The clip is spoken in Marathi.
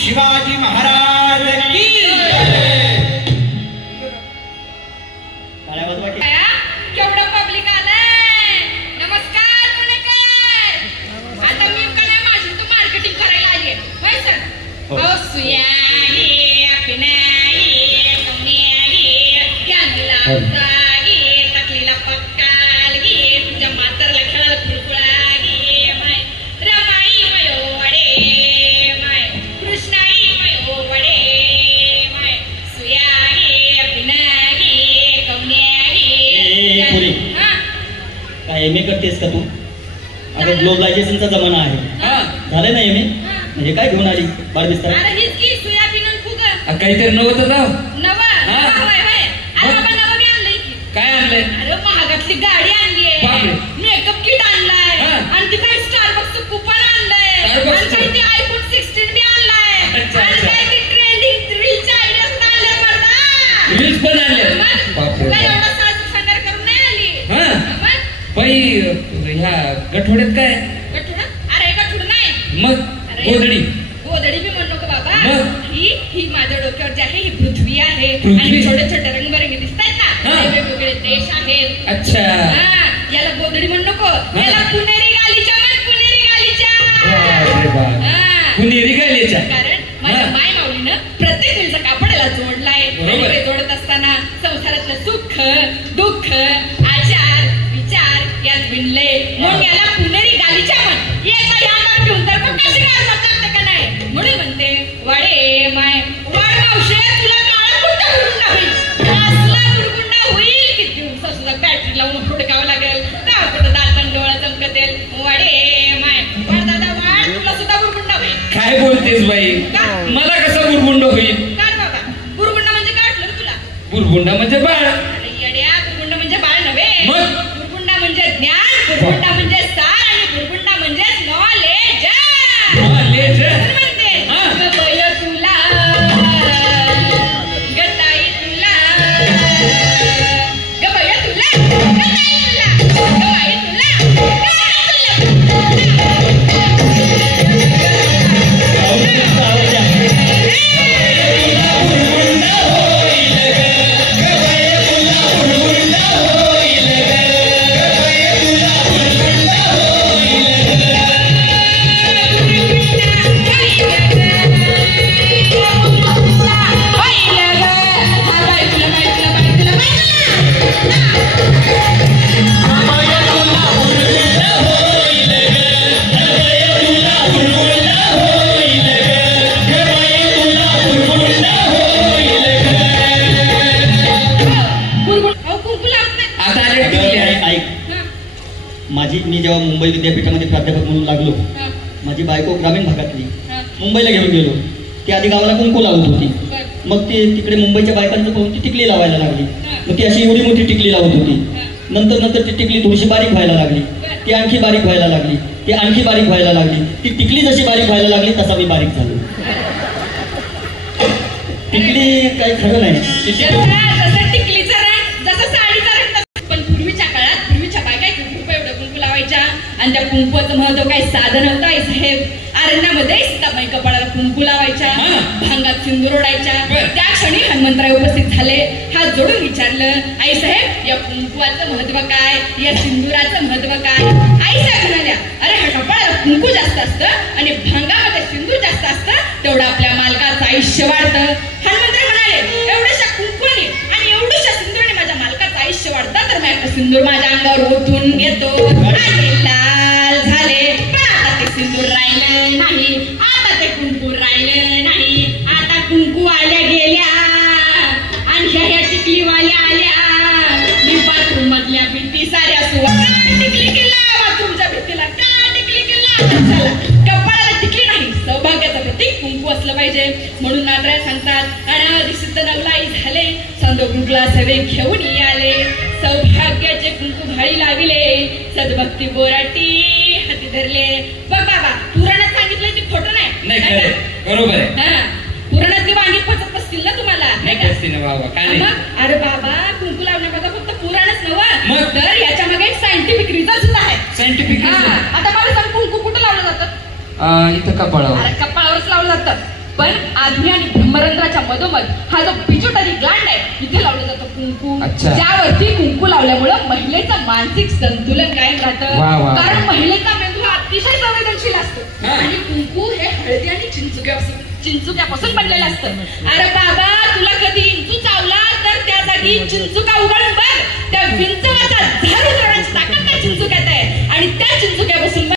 शिवाजी महाराज की केवढं पब्लिक आलंय. नमस्कार पुणेकर. आता मी काय माझी तू मार्केटिंग करायला आली होय सर. ओ सुया ये पिनाई कमनिया यांगला उतागी तकलीला पक्काल गे तुझ्या म्हातारला खेळायला फुलफुळा गे माय रमाई मयो वडे माय कृष्णाई मयो वडे माय सुया ये पिनाई कमनिया काय एम ए करतेस का तू? अगं ग्लोबलायझेशनचा जमाना आहे. झालं ना एम ए? म्हणजे काय घेऊन आली बाळ दिसत? अरे हीच की सुया पिनन फुग काहीतरी नवत ना नव होय होय. अरे बाबा नव मी आणलंय की. काय आणलंय? अरे महागातली गाडी आणलीये, मेकअप किट आणलाय आणि ती काय स्टारबक्सचं कुपन आणलंय आणि काही ते आयफोन 16 बी आणलाय आणि काय ती ट्रेंडिंग रील्सच्या आयडियाज आणल्या बरं. रील्स पण आणल्या. बापरे. काय एवढा साज शंगार करून नाही आली. हां बाई ह्या गठोड्यात काय? गठुडा? अरे गठुड नाही मग गोधडी. गोधडी बी म्हणू नका बाबा. मग? ही माझ्या डोक्यावर जी आहे ही पृथ्वी आहे आणि छोटे छोटे रंगबेरंगी दिसतायत ना, वेगवेगळे देश आहेत. अच्छा. याला गोधडी म्हणू नको, याला पुणेरी गालीच्या म्हण. पुणेरी गालीच्या. पुणेरी गालीच्या. कारण माझ्या माय माऊलीनं प्रत्येक मुलीचा कापडाला जोडलाय. ते जोडत असताना संसारातलं सुख दुःख आचार विचार यात विणले म्हणून याला पुणेरी गालीच्या म्हण. याचा ह्या घेऊन तर पण कशी काय लागते का नाही म्हणून म्हणते वडे माय वाड मावशे तुला काळा कुठं गुरुंडा होईल. असला गुरुंडा होईल की दिवसा सुद्धा बॅटरी लावून हुडकावं लागेल. कुठं दातन डोळा चमकतेल. वडे माय वाड दादा वाड तुला सुद्धा गुरुंडा होईल. काय बोलतेस बाई? मला कसं बुरबुंड होईल? काय बाबा गुरुंडा म्हणजे काय वाटलं तुला? बुरबुंडा म्हणजे बाळ. अरे येड्या गुरुंडा म्हणजे बाळ नव्हे. गुरुंडा म्हणजे ज्ञान, गुरुंडा म्हणजे सार आणि गुरुंडा म्हणजे नॉलेज. नॉलेज म्हणते गबय तुला गताई तुला गबय तुला गताई तुला गबाई तुला मी जेव्हा मुंबई विद्यापीठामध्ये प्राध्यापक म्हणून लागलो, माझी बायको ग्रामीण भागातली मुंबईला घेऊन गेलो. ती आधी गावाला कुंकू लावत होती. मग ती तिकडे मुंबईच्या बायकांचं पाहून ती टिकली लावायला लागली. मग ती अशी एवढी मोठी टिकली लावत होती. नंतर ती टिकली थोडीशी बारीक व्हायला लागली. ती आणखी बारीक व्हायला लागली. ती आणखी बारीक व्हायला लागली. ती टिकली जशी बारीक व्हायला लागली तसा मी बारीक झालो. टिकली काही खरं नाही. टिकलीचा रंग जसा साडीचा रंग. पण पूर्वीच्या काळात पूर्वीच्या बायका कुंकू एवढं कुंकू लावायच्या आणि त्या कुंकूचं महत्व काही साधन होतं. आई साहेब अरण्यामध्ये सीताबाई कपाळाला कुंकू लावायच्या, भांगात सिंदूर ओढायच्या. त्या क्षणी हनुमंतराय उपस्थित झाले. हात जोडून विचारलं, आई साहेब या कुंकूचं महत्व काय, या सिंदुराचं महत्व काय? आई साहेब म्हणाल्या, अरे हा कपाळाला कुंकू जास्त असतं आणि भांगामध्ये सिंदूर जास्त असतं तेवढं आपल्या मालकाचं आयुष्य वाढतं. हनुमंतराय म्हणाले, एवढ्याशा कुंकूने आणि एवढ्याशा सिंदूरने माझ्या मालकाचं आयुष्य वाढतं तर मी सिंदूर माझ्या अंगावर ओतून घेतो. लाल झाले पण आता ते सिंदूर राहिलं नाही. आता ते कुंकू राहिलं नाही. आता कुंकू आल्या गेल्या आणि ह्या टिकलीवाल्या आल्या. मी बाथरूम मधल्या भिंती साऱ्या सुवा टिकली केला. बाथरूमच्या भिंतीला का टिकली केला? चला कपाळाला टिकली नाही. सौभाग्याचं प्रतीक कुंकू असलं पाहिजे म्हणून नागराय सांगतात अनादी सिद्ध नवलाई झाले संदोगुगला सवे घेऊन आले. सौभाग्याचे कुंकू भाळी लाविले सद्भक्ती बोराटी हाती धरले. बघ बाबा पुराणात सांगितलंय ते खोटं नाही. बरोबर आहे. पुराणातली वांगी पचत असतील ना तुम्हाला? अरे बाबा कुंकू लावण्यामध्ये फक्त पुराणच नव्हतं तर याच्या मागे एक सायंटिफिक रिझन सुद्धा आहे. सायंटिफिक आता मला सांग कुंकू कुठं लावलं जातं? इथं कपाळावर. अरे कपाळावरच लावलं जातं. पण आज्ञा आणि ब्रह्मरंध्राच्या मधोमध हा जो पिट्युटरी ग्लँड आहे इथे लावलं जातं कुंकू. अच्छा. ज्यावरती कुंकू लावल्यामुळं महिलेचं मानसिक संतुलन कायम राहतं. वा, वा. कारण महिलेचा मेंदू हा अतिशय संवेदनशील असतो हा. आणि कुंकू हे हळदी आणि चिंचुक्यापासून बनलेलं असतं. अरे बाबा, तुला कधी इंचू चावला तर त्या जागी चिंचुका उघडून बघ.